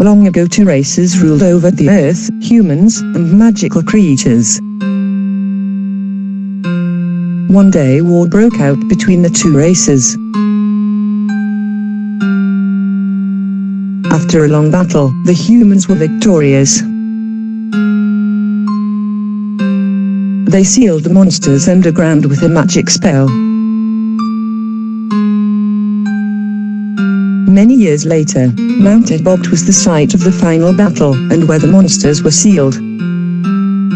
Long ago two races ruled over the earth, humans and magical creatures. One day war broke out between the two races. After a long battle, the humans were victorious. They sealed the monsters underground with a magic spell. Many years later, Mount Ebott was the site of the final battle, and where the monsters were sealed.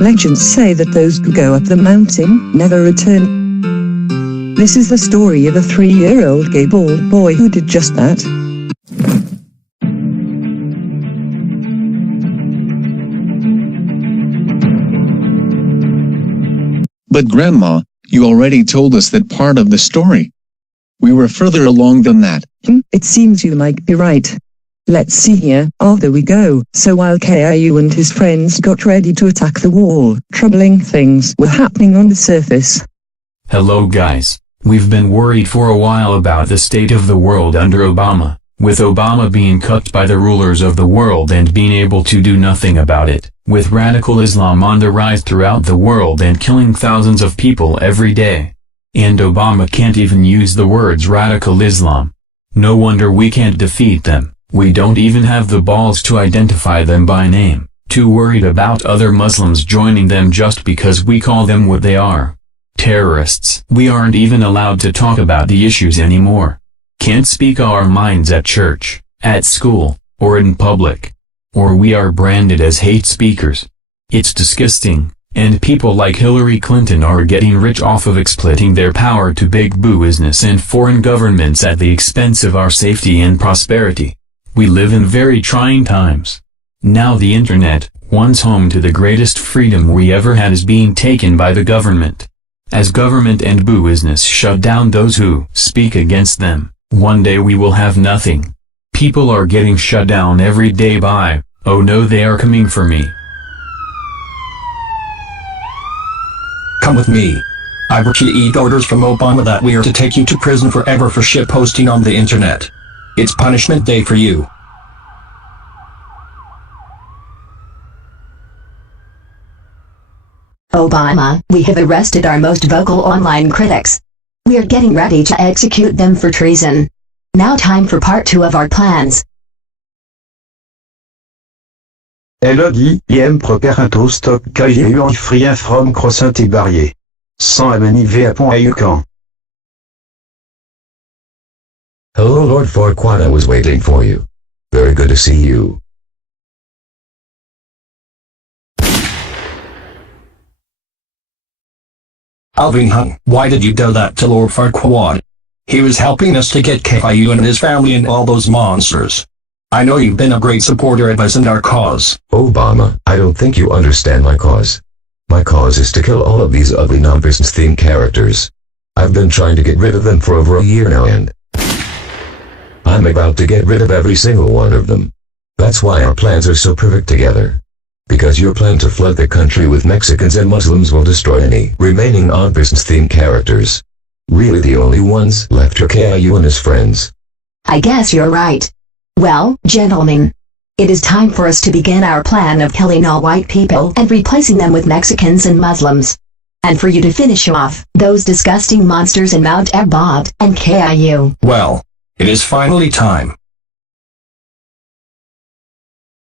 Legends say that those who go up the mountain never return. This is the story of a 3-year-old gay bald boy who did just that. But Grandma, you already told us that part of the story. We were further along than that. It seems you might be right. Let's see here, there we go. So while Caillou and his friends got ready to attack the wall, troubling things were happening on the surface. Hello guys, we've been worried for a while about the state of the world under Obama, with Obama being cut by the rulers of the world and being able to do nothing about it, with radical Islam on the rise throughout the world and killing thousands of people every day. And Obama can't even use the words radical Islam. No wonder we can't defeat them. We don't even have the balls to identify them by name, too worried about other Muslims joining them just because we call them what they are. Terrorists. We aren't even allowed to talk about the issues anymore. Can't speak our minds at church, at school, or in public. Or we are branded as hate speakers. It's disgusting. And people like Hillary Clinton are getting rich off of exploiting their power to big business and foreign governments at the expense of our safety and prosperity. We live in very trying times. Now the internet, once home to the greatest freedom we ever had, is being taken by the government. As government and business shut down those who speak against them, one day we will have nothing. People are getting shut down every day by, oh no, they are coming for me. Come with me. I've received orders from Obama that we are to take you to prison forever for shit posting on the internet. It's punishment day for you. Obama, we have arrested our most vocal online critics. We are getting ready to execute them for treason. Now time for part 2 of our plans. Elodie, IM Proper Stock Caillou en Free from Croissant et Barrier. Sans MNIV à Pont-Ayucan. Hello Lord Farquaad, I was waiting for you. Very good to see you. Alvin Hung, why did you do that to Lord Farquaad? He was helping us to get Caillou and his family and all those monsters. I know you've been a great supporter of us and our cause. Obama, I don't think you understand my cause. My cause is to kill all of these ugly nonsense-themed characters. I've been trying to get rid of them for over a year now, and I'm about to get rid of every single one of them. That's why our plans are so perfect together. Because your plan to flood the country with Mexicans and Muslims will destroy any remaining nonsense-themed characters. Really the only ones left are Caillou and his friends. I guess you're right. Well, gentlemen, it is time for us to begin our plan of killing all white people and replacing them with Mexicans and Muslims. And for you to finish off those disgusting monsters in Mount Ebott and Caillou. Well, it is finally time.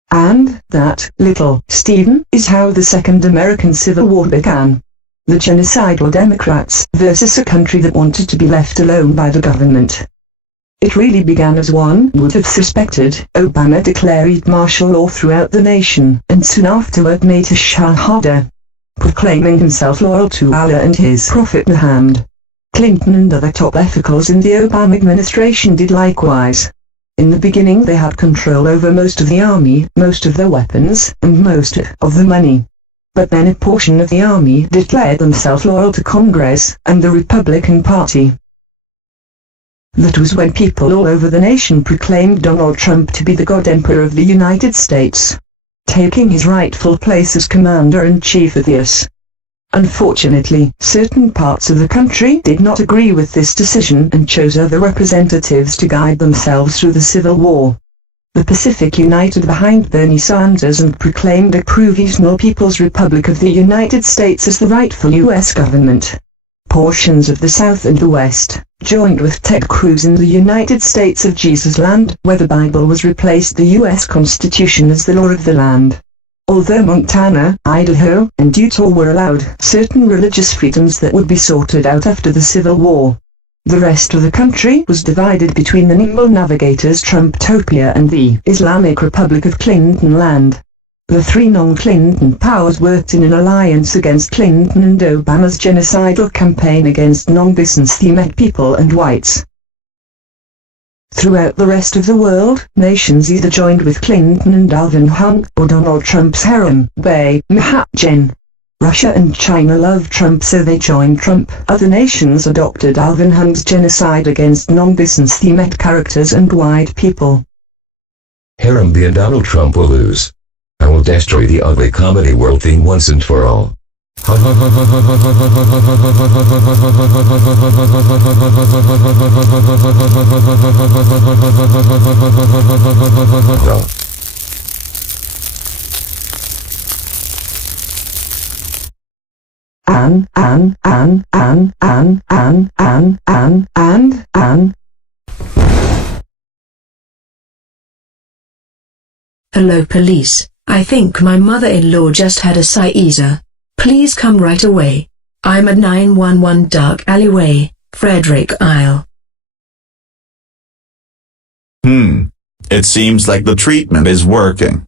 And that, little Stephen, is how the Second American Civil War began. The genocidal Democrats versus a country that wanted to be left alone by the government. It really began as one would have suspected. Obama declared martial law throughout the nation, and soon afterward made a shahada, proclaiming himself loyal to Allah and his Prophet Muhammad. Clinton and other top officials in the Obama administration did likewise. In the beginning they had control over most of the army, most of the weapons, and most of the money. But then a portion of the army declared themselves loyal to Congress and the Republican Party. That was when people all over the nation proclaimed Donald Trump to be the God Emperor of the United States, taking his rightful place as Commander-in-Chief of the US. Unfortunately, certain parts of the country did not agree with this decision and chose other representatives to guide themselves through the Civil War. The Pacific united behind Bernie Sanders and proclaimed a Provisional People's Republic of the United States as the rightful U.S. government. Portions of the South and the West joined with Ted Cruz in the United States of Jesus land, where the Bible was replaced the U.S. Constitution as the law of the land. Although Montana, Idaho, and Utah were allowed certain religious freedoms that would be sorted out after the Civil War, the rest of the country was divided between the nimble navigators Trumptopia and the Islamic Republic of Clinton land. The three non-Clinton powers worked in an alliance against Clinton and Obama's genocidal campaign against non-Byzantine people and whites. Throughout the rest of the world, nations either joined with Clinton and Alvin Hunt or Donald Trump's harem, Bay, Mahatjen. Russia and China love Trump, so they joined Trump. Other nations adopted Alvin Hunt's genocide against non-Byzantine characters and white people. Harem B and Donald Trump will lose. I will destroy the ugly comedy world thing once and for all. Hello police, I think my mother-in-law just had a seizure. Please come right away. I'm at 911 Dark Alleyway, Frederick Isle. It seems like the treatment is working.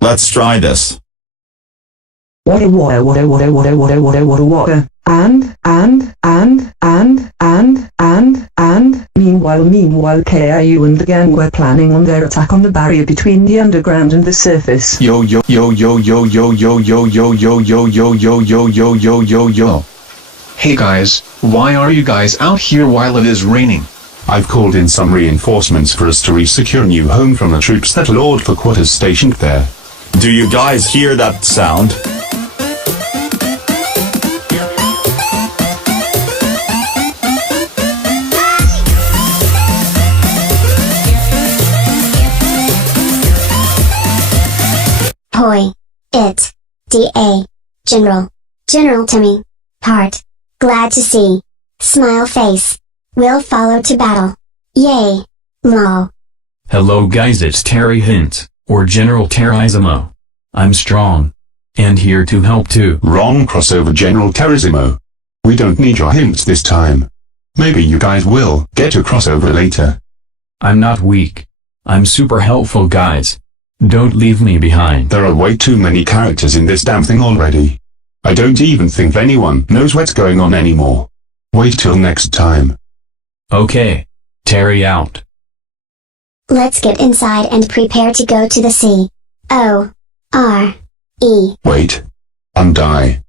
Let's try this. Water, and, meanwhile Caillou and the gang were planning on their attack on the barrier between the underground and the surface. Yo. Hey guys, why are you guys out here while it is raining? I've called in some reinforcements for us to re-secure a new home from the troops that Lord Farquaad is stationed there. Do you guys hear that sound? Hoi. It. D.A. General. General Timmy. Heart. Glad to see. Smile face. Will follow to battle. Yay. Lol. Hello guys, it's Terry Hint, or General Terrorismo. I'm strong. And here to help too. Wrong crossover, General Terrorismo. We don't need your hints this time. Maybe you guys will get a crossover later. I'm not weak. I'm super helpful guys. Don't leave me behind. There are way too many characters in this damn thing already. I don't even think anyone knows what's going on anymore. Wait till next time. Okay. Terry out. Let's get inside and prepare to go to the C.O.R.E. Wait. Die.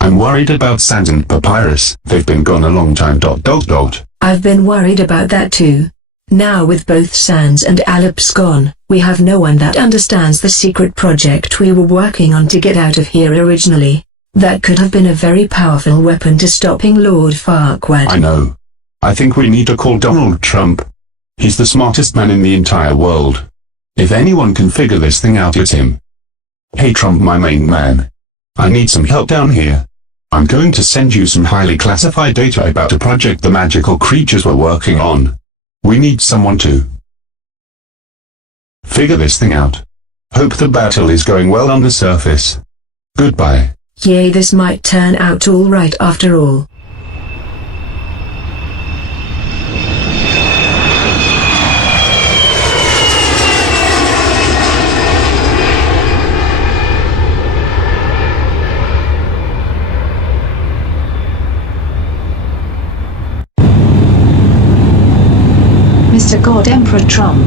I'm worried about Sans and Papyrus. They've been gone a long time. I've been worried about that too. Now with both Sans and Alep's gone, we have no one that understands the secret project we were working on to get out of here originally. That could have been a very powerful weapon to stopping Lord Farquaad. I know. I think we need to call Donald Trump. He's the smartest man in the entire world. If anyone can figure this thing out, it's him. Hey Trump, my main man. I need some help down here. I'm going to send you some highly classified data about a project the magical creatures were working on. We need someone to figure this thing out. Hope the battle is going well on the surface. Goodbye. Yay, this might turn out all right after all. Mr. God Emperor Trump.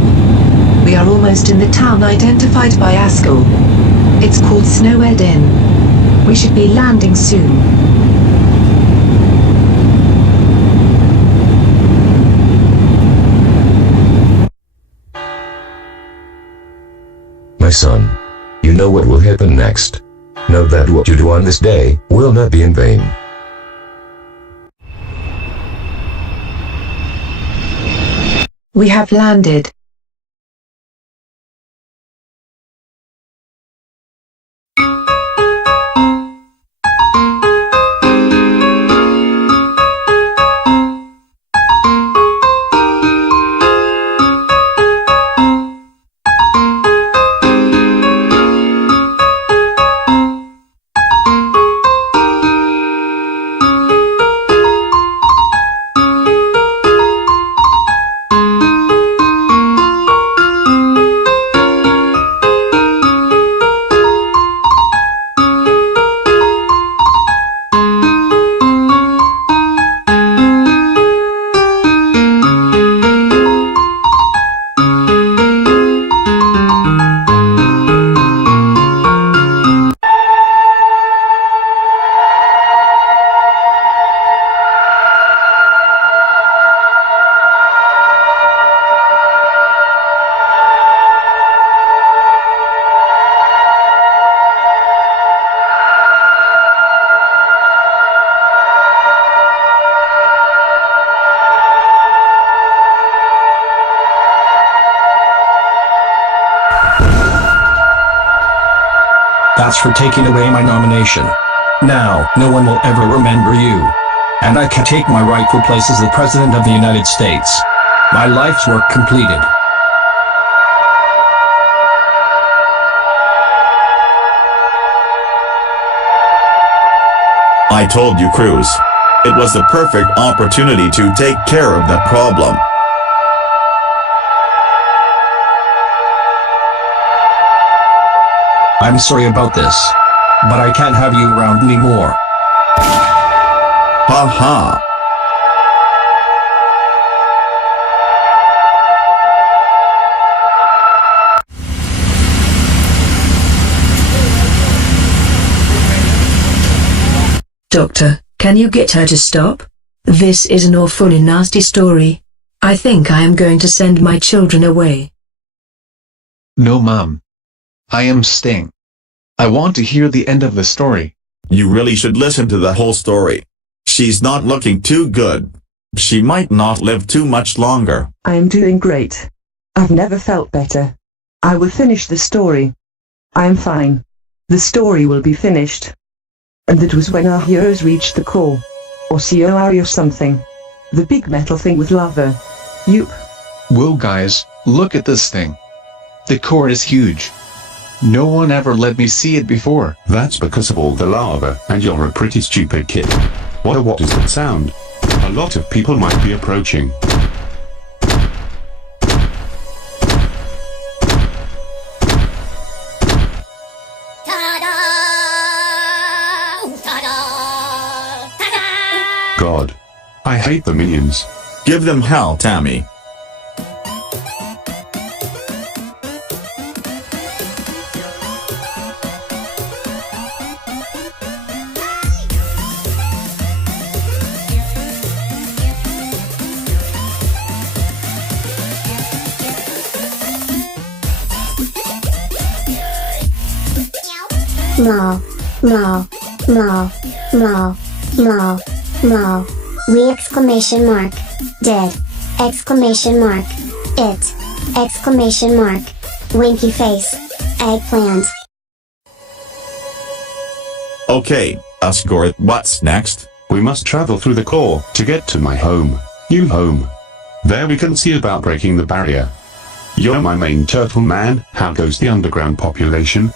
We are almost in the town identified by Askell. It's called Snowed Inn. We should be landing soon. My son, you know what will happen next. Know that what you do on this day will not be in vain. We have landed. That's for taking away my nomination. Now, no one will ever remember you. And I can take my rightful place as the President of the United States. My life's work completed. I told you, Cruz. It was the perfect opportunity to take care of that problem. I'm sorry about this, but I can't have you around anymore. Ha ha. Doctor, can you get her to stop? This is an awfully nasty story. I think I am going to send my children away. No, Mom. I am staying. I want to hear the end of the story. You really should listen to the whole story. She's not looking too good. She might not live too much longer. I am doing great. I've never felt better. I will finish the story. I am fine. The story will be finished. And that was when our heroes reached the core. Or COR or something. The big metal thing with lava. Yup. Whoa guys, look at this thing. The core is huge. No one ever let me see it before. That's because of all the lava, and you're a pretty stupid kid. What does that sound? A lot of people might be approaching. God. I hate the minions. Give them hell, Tammy. Mall, mall, mall, mall, mall, mall. We exclamation mark. Dead. Exclamation mark. It. Exclamation mark. Winky face. Eggplant. Okay, Asgore, what's next? We must travel through the core to get to my home. New home. There we can see about breaking the barrier. You're my main turtle man. How goes the underground population?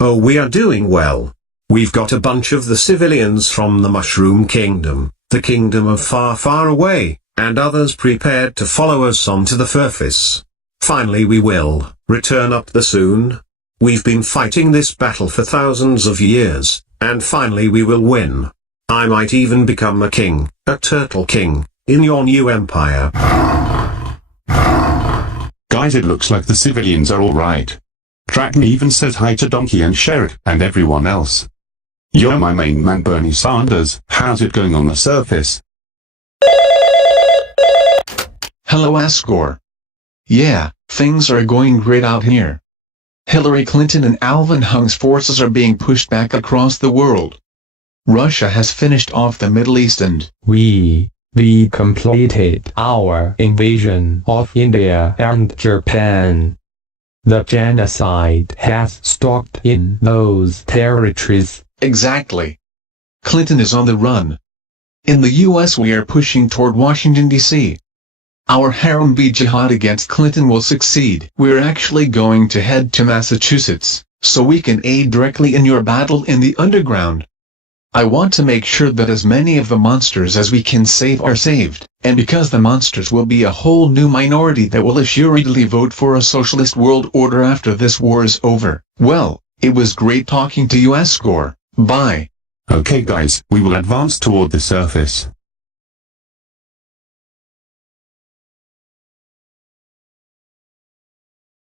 Oh, we are doing well. We've got a bunch of the civilians from the Mushroom Kingdom, the kingdom of far, far away, and others prepared to follow us onto the surface. Finally we will return up the soon. We've been fighting this battle for thousands of years, and finally we will win. I might even become a king, a turtle king, in your new empire. Guys, it looks like the civilians are alright. Draken even says hi to Donkey and Sherrick and everyone else. You're my main man Bernie Sanders. How's it going on the surface? Hello Asgore. Yeah, things are going great out here. Hillary Clinton and Alvin Hung's forces are being pushed back across the world. Russia has finished off the Middle East and we We completed our invasion of India and Japan. The genocide has stopped in those territories. Exactly. Clinton is on the run. In the US we are pushing toward Washington, D.C. Our Harambee jihad against Clinton will succeed. We're actually going to head to Massachusetts, so we can aid directly in your battle in the underground. I want to make sure that as many of the monsters as we can save are saved, and because the monsters will be a whole new minority that will assuredly vote for a socialist world order after this war is over. Well, it was great talking to you, Asgore. Bye. Okay guys, we will advance toward the surface.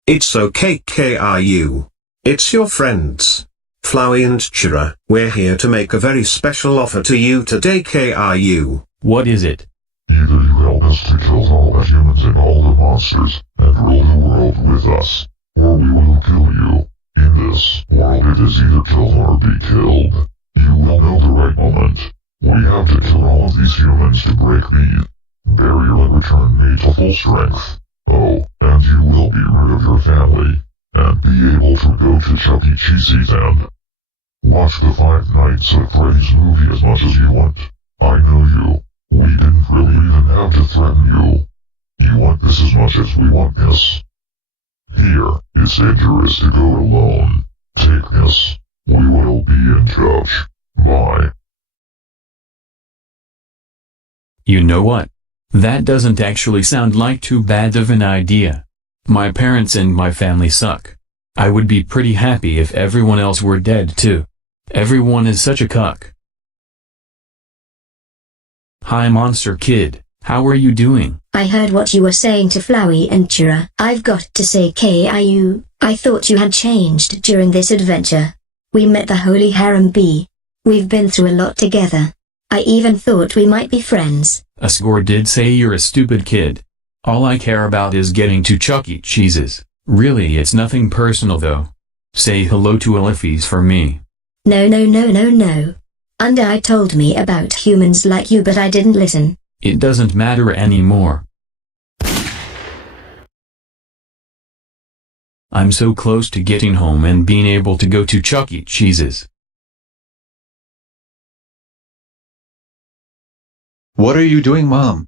It's okay, Caillou. It's your friends, Flowey and Chira. We're here to make a very special offer to you today, Caillou. What is it? Either you help us to kill all the humans and all the monsters, and rule the world with us, or we will kill you. In this world it is either kill or be killed. You will know the right moment. We have to kill all of these humans to break the barrier and return me to full strength. Oh, and you will be rid of your family, and be able to go to Chuck E. Cheese's and watch the Five Nights at Freddy's movie as much as you want. I know you. We didn't really even have to threaten you. You want this as much as we want this. Here, it's dangerous to go alone. Take this. We will be in touch. Bye. You know what? That doesn't actually sound like too bad of an idea. My parents and my family suck. I would be pretty happy if everyone else were dead too. Everyone is such a cuck. Hi Monster Kid, how are you doing? I heard what you were saying to Flowey and Chira. I've got to say Caillou, I thought you had changed during this adventure. We met the Holy Harambee. We've been through a lot together. I even thought we might be friends. Asgore did say you're a stupid kid. All I care about is getting to Chuck E. Cheese's. Really, it's nothing personal though. Say hello to Eliffies for me. No. Undertale told me about humans like you, but I didn't listen. It doesn't matter anymore. I'm so close to getting home and being able to go to Chuck E. Cheese's. What are you doing, Mom?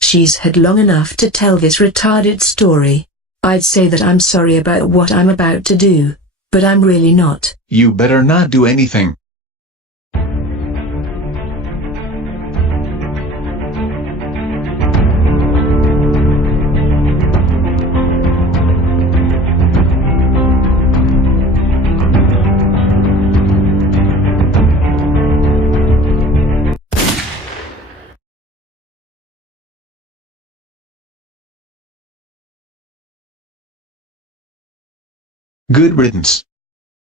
She's had long enough to tell this retarded story. I'd say that I'm sorry about what I'm about to do, but I'm really not. You better not do anything. Good riddance.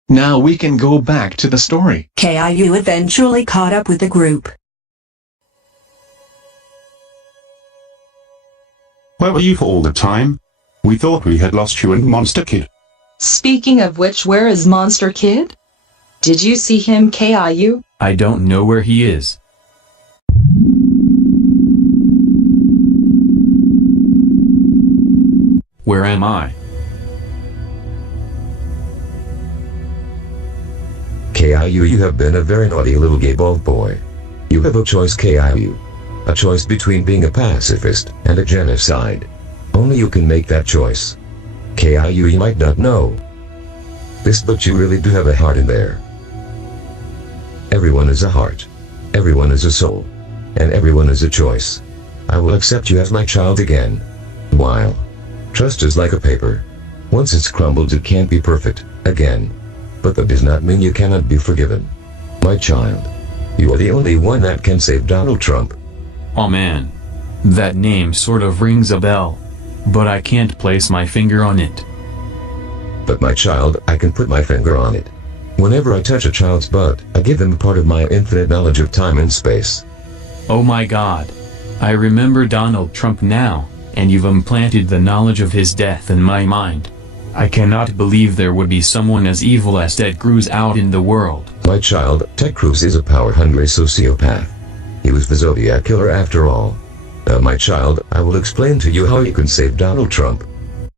Now we can go back to the story. Caillou eventually caught up with the group. Where were you for all the time? We thought we had lost you and Monster Kid. Speaking of which, where is Monster Kid? Did you see him, Caillou? I don't know where he is. Where am I? Caillou, you have been a very naughty little gay bald boy. You have a choice, Caillou. A choice between being a pacifist and a genocide. Only you can make that choice. Caillou, you might not know this, but you really do have a heart in there. Everyone is a heart. Everyone is a soul. And everyone is a choice. I will accept you as my child again. While trust is like a paper. Once it's crumbled, it can't be perfect again. But that does not mean you cannot be forgiven. My child, you are the only one that can save Donald Trump. Oh man. That name sort of rings a bell. But I can't place my finger on it. But my child, I can put my finger on it. Whenever I touch a child's butt, I give them a part of my infinite knowledge of time and space. Oh my god. I remember Donald Trump now, and you've implanted the knowledge of his death in my mind. I cannot believe there would be someone as evil as Ted Cruz out in the world. My child, Ted Cruz is a power-hungry sociopath. He was the Zodiac Killer after all. Now my child, I will explain to you how you can save Donald Trump.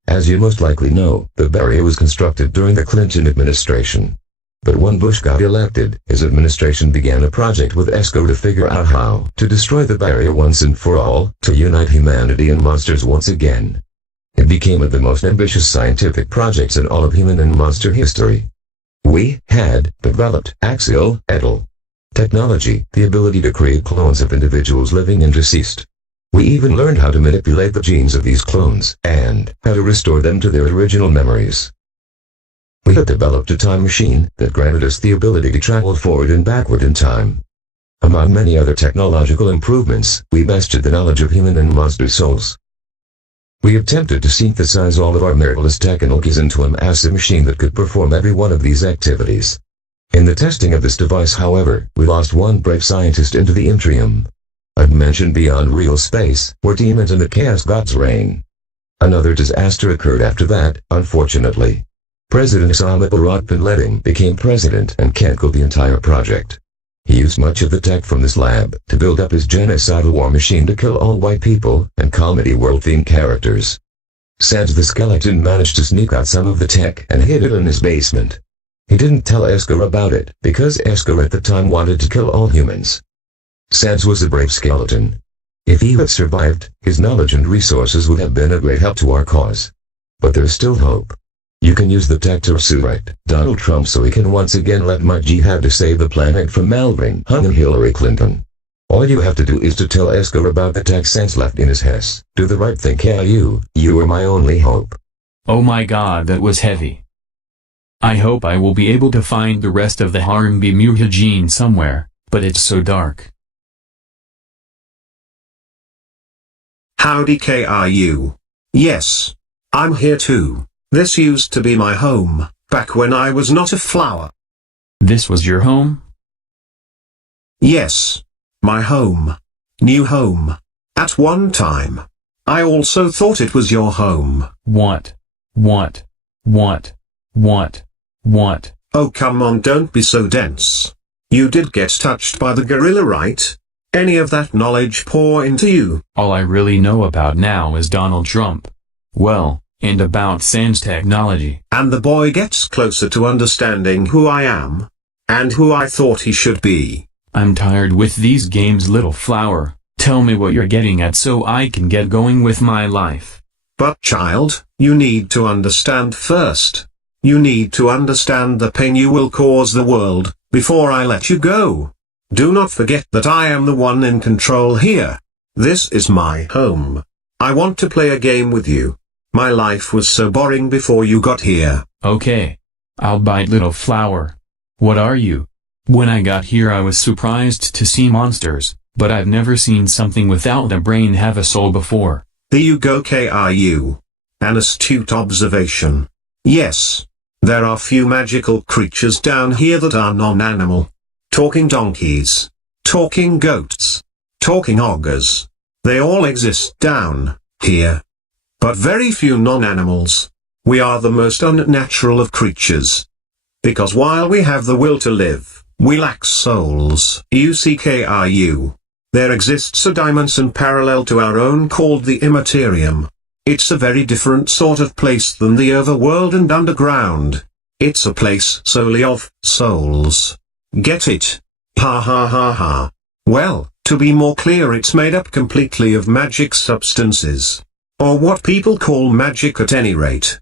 As you most likely know, the barrier was constructed during the Clinton administration. But when Bush got elected, his administration began a project with ESCO to figure out how to destroy the barrier once and for all, to unite humanity and monsters once again. It became one of the most ambitious scientific projects in all of human and monster history. We had developed axial technology, the ability to create clones of individuals living and deceased. We even learned how to manipulate the genes of these clones, and how to restore them to their original memories. We had developed a time machine that granted us the ability to travel forward and backward in time. Among many other technological improvements, we mastered the knowledge of human and monster souls. We attempted to synthesize all of our marvelous technologies into a massive machine that could perform every one of these activities. In the testing of this device, however, we lost one brave scientist into the interim. A dimension beyond real space, where demons and the chaos gods reign. Another disaster occurred after that, unfortunately. President Osama bin Laden became president and canceled the entire project. He used much of the tech from this lab to build up his genocidal war machine to kill all white people and comedy world-themed characters. Sans the skeleton managed to sneak out some of the tech and hid it in his basement. He didn't tell Esker about it, because Esker at the time wanted to kill all humans. Sans was a brave skeleton. If he had survived, his knowledge and resources would have been a great help to our cause. But there's still hope. You can use the tech to resurrect Donald Trump so he can once again let my jihad to save the planet from Melvin Hung and Hillary Clinton. All you have to do is to tell Esker about the tech Sans left in his house. Do the right thing, Caillou. You are my only hope. Oh my god, that was heavy. I hope I will be able to find the rest of the Harambee Mujahideen somewhere, but it's so dark. Howdy Caillou. Yes. I'm here too. This used to be my home, back when I was not a flower. This was your home? Yes. My home. New home. At one time. I also thought it was your home. What? Oh come on, don't be so dense. You did get touched by the gorilla, right? Any of that knowledge pour into you? All I really know about now is Donald Trump. Well, and about Sans technology. And the boy gets closer to understanding who I am, and who I thought he should be. I'm tired with these games, little flower. Tell me what you're getting at so I can get going with my life. But child, you need to understand first. You need to understand the pain you will cause the world, before I let you go. Do not forget that I am the one in control here. This is my home. I want to play a game with you. My life was so boring before you got here. Okay. I'll bite, little flower. What are you? When I got here I was surprised to see monsters, but I've never seen something without a brain have a soul before. There you go, Caillou. An astute observation. Yes. There are few magical creatures down here that are non-animal. Talking donkeys. Talking goats. Talking ogres. They all exist down here. But very few non-animals. We are the most unnatural of creatures. Because while we have the will to live, we lack souls. Caillou. There exists a dimension parallel to our own called the Immaterium. It's a very different sort of place than the overworld and underground. It's a place solely of souls. Get it? Ha ha ha ha. Well, to be more clear, it's made up completely of magic substances. Or what people call magic at any rate.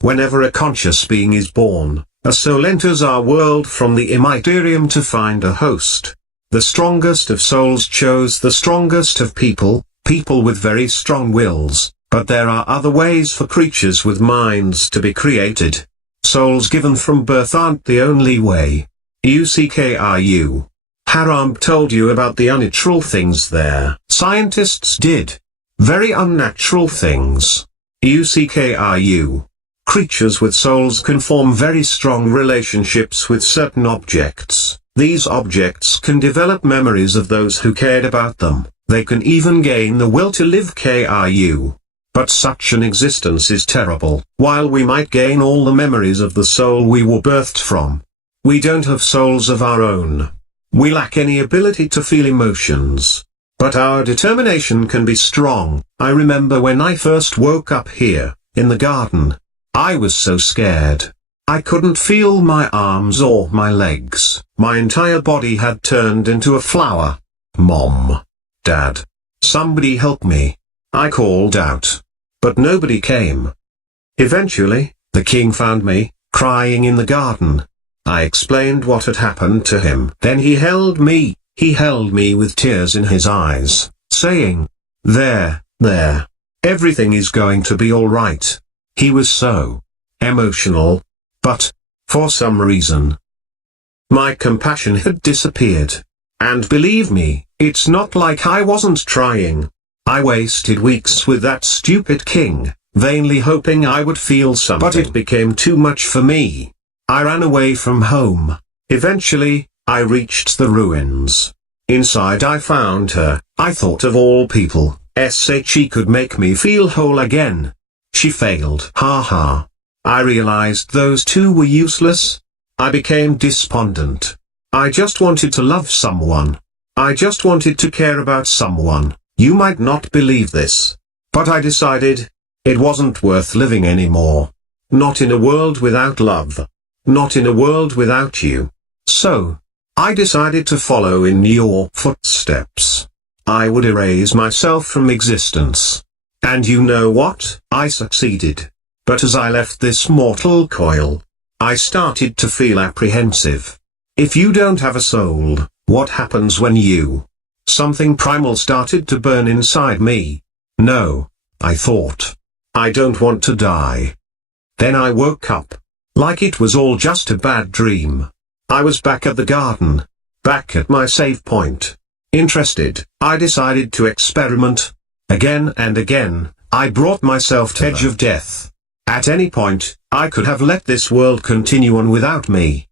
Whenever a conscious being is born, a soul enters our world from the Immaterium to find a host. The strongest of souls chose the strongest of people with very strong wills, but there are other ways for creatures with minds to be created. Souls given from birth aren't the only way. Caillou. Haram told you about the unnatural things there. Scientists did. Very unnatural things. Caillou. Creatures with souls can form very strong relationships with certain objects. These objects can develop memories of those who cared about them. They can even gain the will to live, Caillou. But such an existence is terrible. While we might gain all the memories of the soul we were birthed from, we don't have souls of our own. We lack any ability to feel emotions. But our determination can be strong. I remember when I first woke up here, in the garden. I was so scared. I couldn't feel my arms or my legs. My entire body had turned into a flower. Mom. Dad. Somebody help me. I called out. But nobody came. Eventually, the king found me, crying in the garden. I explained what had happened to him. Then he held me with tears in his eyes, saying, there, everything is going to be all right. He was so emotional, but, for some reason, my compassion had disappeared. And believe me, it's not like I wasn't trying. I wasted weeks with that stupid king, vainly hoping I would feel something. But it became too much for me. I ran away from home. Eventually, I reached the ruins. Inside I found her. I thought of all people, she could make me feel whole again. She failed. Ha. I realized those two were useless. I became despondent. I just wanted to love someone. I just wanted to care about someone. You might not believe this, but I decided it wasn't worth living anymore. Not in a world without love. Not in a world without you. So, I decided to follow in your footsteps. I would erase myself from existence. And you know what? I succeeded. But as I left this mortal coil, I started to feel apprehensive. If you don't have a soul, what happens when you? Something primal started to burn inside me. No, I thought. I don't want to die. Then I woke up. Like it was all just a bad dream. I was back at the garden. Back at my save point. Interested, I decided to experiment. Again and again, I brought myself to the edge of death. At any point, I could have let this world continue on without me.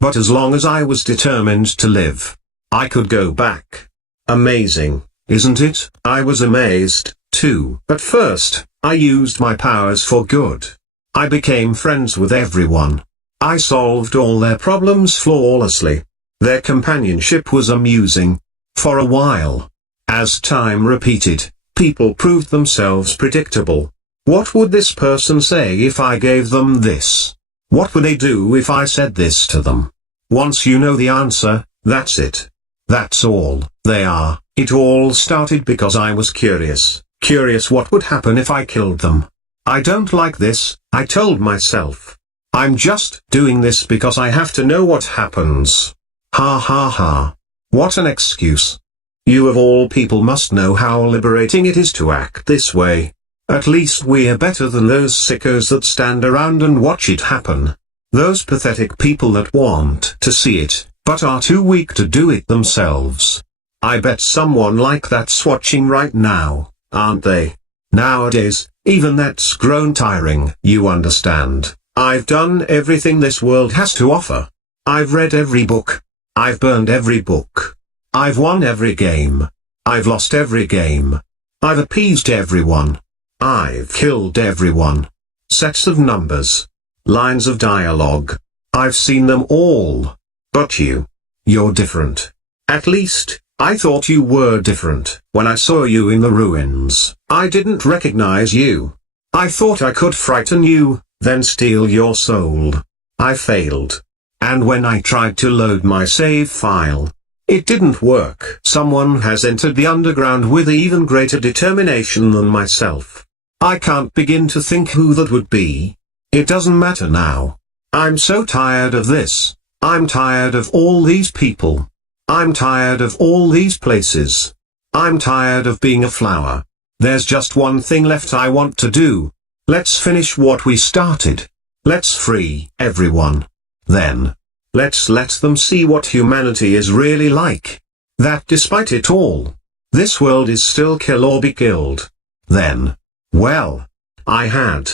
But as long as I was determined to live, I could go back. Amazing, isn't it? I was amazed, too. At first, I used my powers for good. I became friends with everyone. I solved all their problems flawlessly. Their companionship was amusing. For a while. As time repeated, people proved themselves predictable. What would this person say if I gave them this? What would they do if I said this to them? Once you know the answer, that's it. That's all they are. It all started because I was curious. Curious what would happen if I killed them. I don't like this, I told myself. I'm just doing this because I have to know what happens. Ha. What an excuse. You of all people must know how liberating it is to act this way. At least we're better than those sickos that stand around and watch it happen. Those pathetic people that want to see it, but are too weak to do it themselves. I bet someone like that's watching right now, aren't they? Nowadays, even that's grown tiring. You understand. I've done everything this world has to offer. I've read every book. I've burned every book. I've won every game. I've lost every game. I've appeased everyone. I've killed everyone. Sets of numbers. Lines of dialogue. I've seen them all. But you're different. At least, I thought you were different. When I saw you in the ruins, I didn't recognize you. I thought I could frighten you, then steal your soul. I failed. And when I tried to load my save file, it didn't work. Someone has entered the underground with even greater determination than myself. I can't begin to think who that would be. It doesn't matter now. I'm so tired of this. I'm tired of all these people. I'm tired of all these places. I'm tired of being a flower. There's just one thing left I want to do. Let's finish what we started. Let's free everyone. Then, let's let them see what humanity is really like. That despite it all, this world is still kill or be killed. Then, well, I had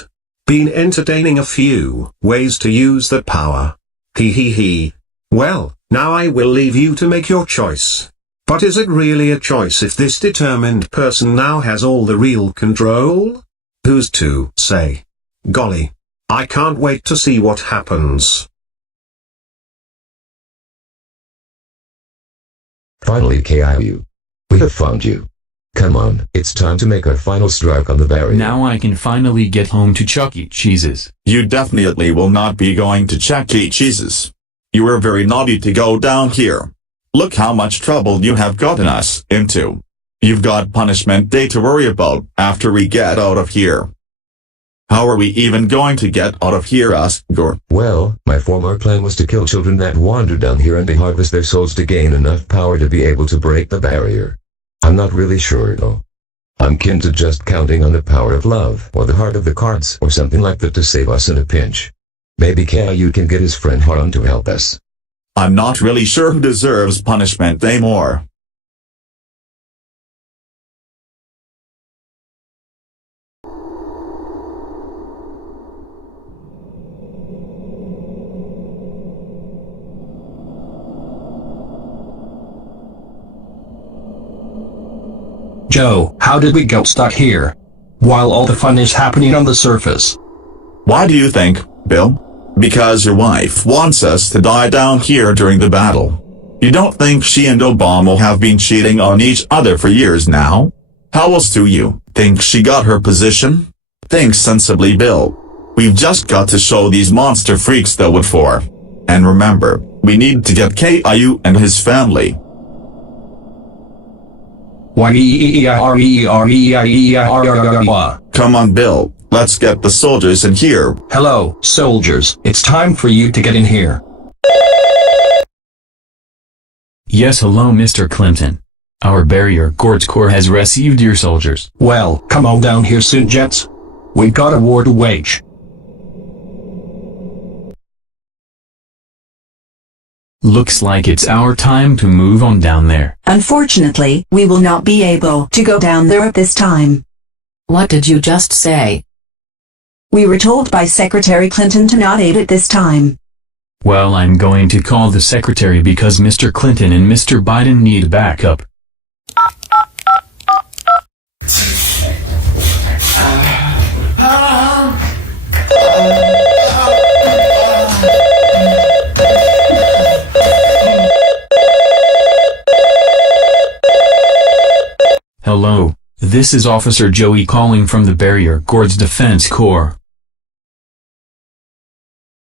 been entertaining a few ways to use that power. He. Well, now I will leave you to make your choice. But is it really a choice if this determined person now has all the real control? Who's to say? Golly, I can't wait to see what happens. Finally, Caillou. We have found you. Come on, it's time to make our final strike on the barrier. Now I can finally get home to Chuck E. Cheese's. You definitely will not be going to Chuck E. Cheese's. You were very naughty to go down here. Look how much trouble you have gotten us into. You've got punishment day to worry about after we get out of here. How are we even going to get out of here, Asgore? Well, my former plan was to kill children that wander down here and to harvest their souls to gain enough power to be able to break the barrier. I'm not really sure though. I'm kin to just counting on the power of love, or the heart of the cards, or something like that to save us in a pinch. Maybe Caillou can get his friend Haran to help us. I'm not really sure who deserves punishment day more. Joe, how did we get stuck here? While all the fun is happening on the surface. Why do you think, Bill? Because your wife wants us to die down here during the battle. You don't think she and Obama have been cheating on each other for years now? How else do you think she got her position? Think sensibly, Bill. We've just got to show these monster freaks the what for. And remember, we need to get Caillou and his family. Come on, Bill. Let's get the soldiers in here. Hello, soldiers. It's time for you to get in here. Yes, hello, Mr. Clinton. Our barrier guards corps has received your soldiers. Well, come on down here soon, gents. We've got a war to wage. Looks like it's our time to move on down there. Unfortunately, we will not be able to go down there at this time. What did you just say? We were told by Secretary Clinton to not aid at this time. Well, I'm going to call the secretary because Mr. Clinton and Mr. Biden need backup. Hello, this is Officer Joey calling from the Barrier Guards Defense Corps.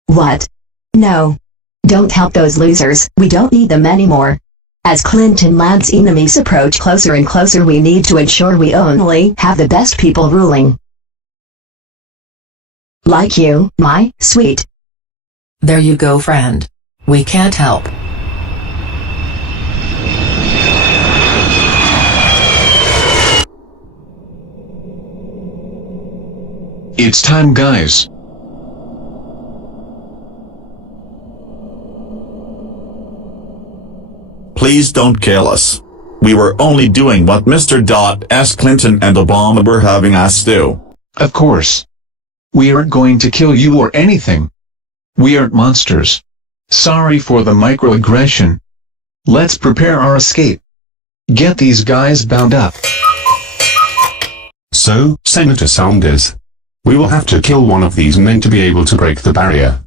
What? No. Don't help those losers, we don't need them anymore. As Clinton Lab's enemies approach closer and closer, we need to ensure we only have the best people ruling. Like you, my sweet. There you go, friend. We can't help. It's time, guys. Please don't kill us. We were only doing what Mr. S. Clinton and Obama were having us do. Of course. We aren't going to kill you or anything. We aren't monsters. Sorry for the microaggression. Let's prepare our escape. Get these guys bound up. So, Senator Sanders, we will have to kill one of these men to be able to break the barrier.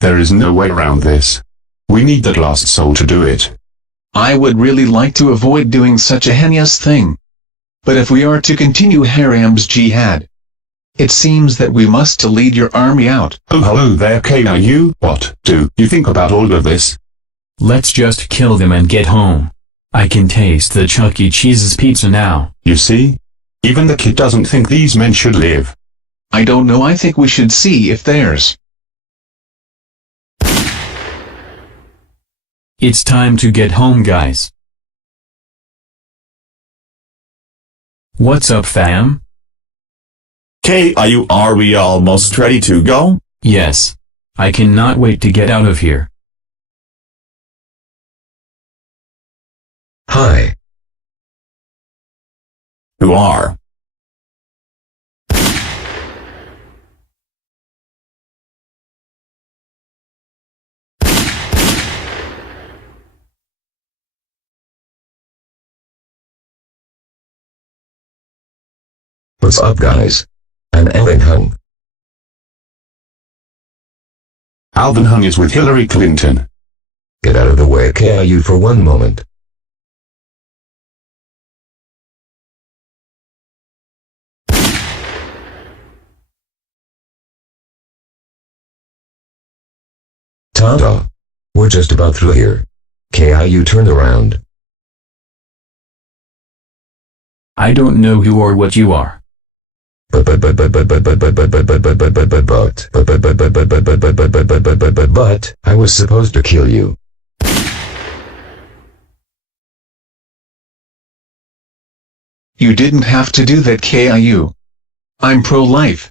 There is no way around this. We need that last soul to do it. I would really like to avoid doing such a heinous thing. But if we are to continue Haram's jihad, it seems that we must to lead your army out. Oh, hello there, Caillou. What do you think about all of this? Let's just kill them and get home. I can taste the Chuck E. Cheese's pizza now. You see? Even the kid doesn't think these men should live. I don't know, I think we should see if there's... It's time to get home, guys. What's up, fam? Caillou, are we almost ready to go? Yes. I cannot wait to get out of here. Hi. Who are? What's up, guys? I'm Alvin Hung. Alvin Hung is with Hillary Clinton. Get out of the way, Caillou, for one moment. Tada! We're just about through here. Caillou, turn around. I don't know who or what you are. But I was supposed to kill you. You didn't have to do that, Caillou. I'm pro-life.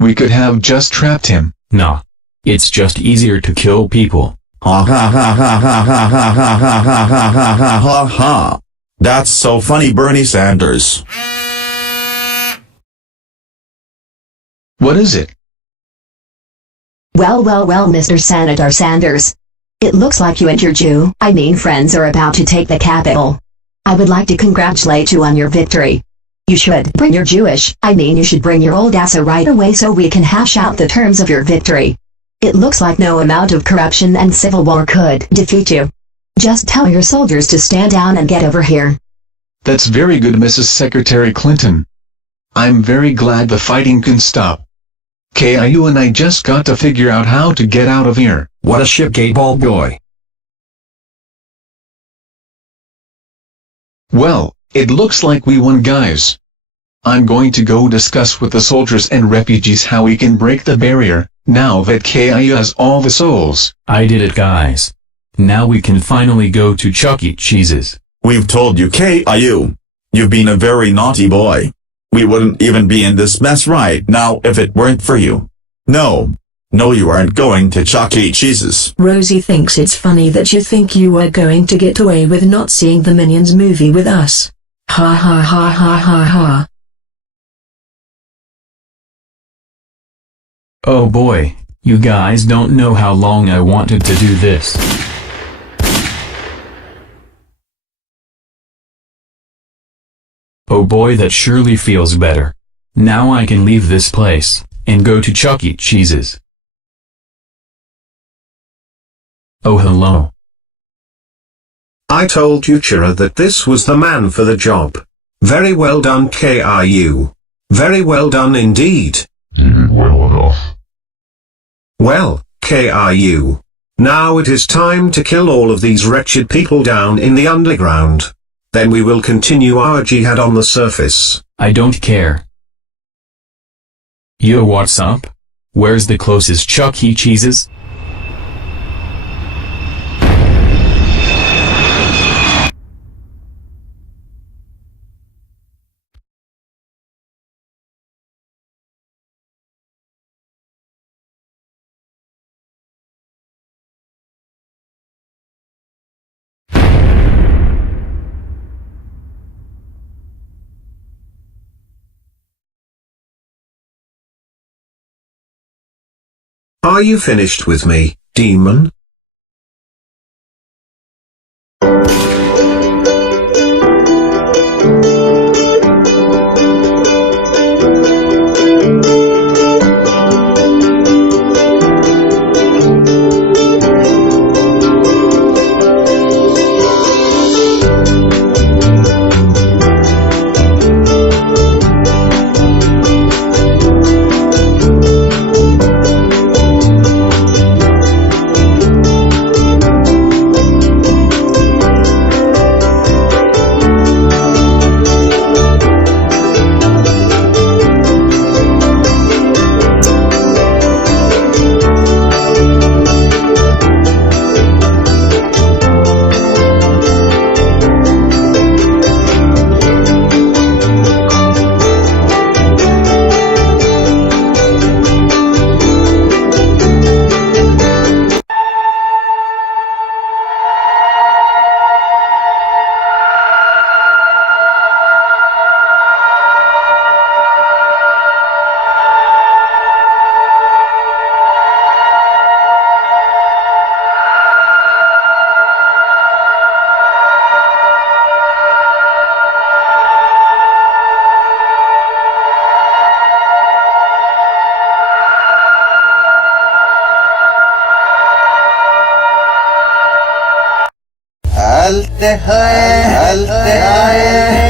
We could have just trapped him. Nah. It's just easier to kill people. Ha ha ha ha ha ha ha ha ha ha ha ha ha ha. That's so funny, Bernie Sanders. What is it? Well, Mr. Senator Sanders. It looks like you and your friends are about to take the Capitol. I would like to congratulate you on your victory. You should bring your you should bring your old ass right away so we can hash out the terms of your victory. It looks like no amount of corruption and civil war could defeat you. Just tell your soldiers to stand down and get over here. That's very good, Mrs. Secretary Clinton. I'm very glad the fighting can stop. Caillou and I just got to figure out how to get out of here. What a shipgate ball boy. Well, it looks like we won, guys. I'm going to go discuss with the soldiers and refugees how we can break the barrier, now that Caillou has all the souls. I did it, guys. Now we can finally go to Chuck E. Cheese's. We've told you, Caillou. You've been a very naughty boy. We wouldn't even be in this mess right now if it weren't for you. No, you aren't going to Chuck E. Cheese's. Rosie thinks it's funny that you think you were going to get away with not seeing the Minions movie with us. Ha ha ha ha ha ha. Oh boy, you guys don't know how long I wanted to do this. Oh boy, that surely feels better. Now I can leave this place, and go to Chuck E. Cheese's. Oh hello. I told you, Chira, that this was the man for the job. Very well done, Caillou. Very well done indeed. You did well enough. Well, Caillou. Now it is time to kill all of these wretched people down in the underground. Then we will continue our jihad on the surface. I don't care. Yo, what's up? Where's the closest Chuck E. Cheese's? Are you finished with me, demon? हलते हैं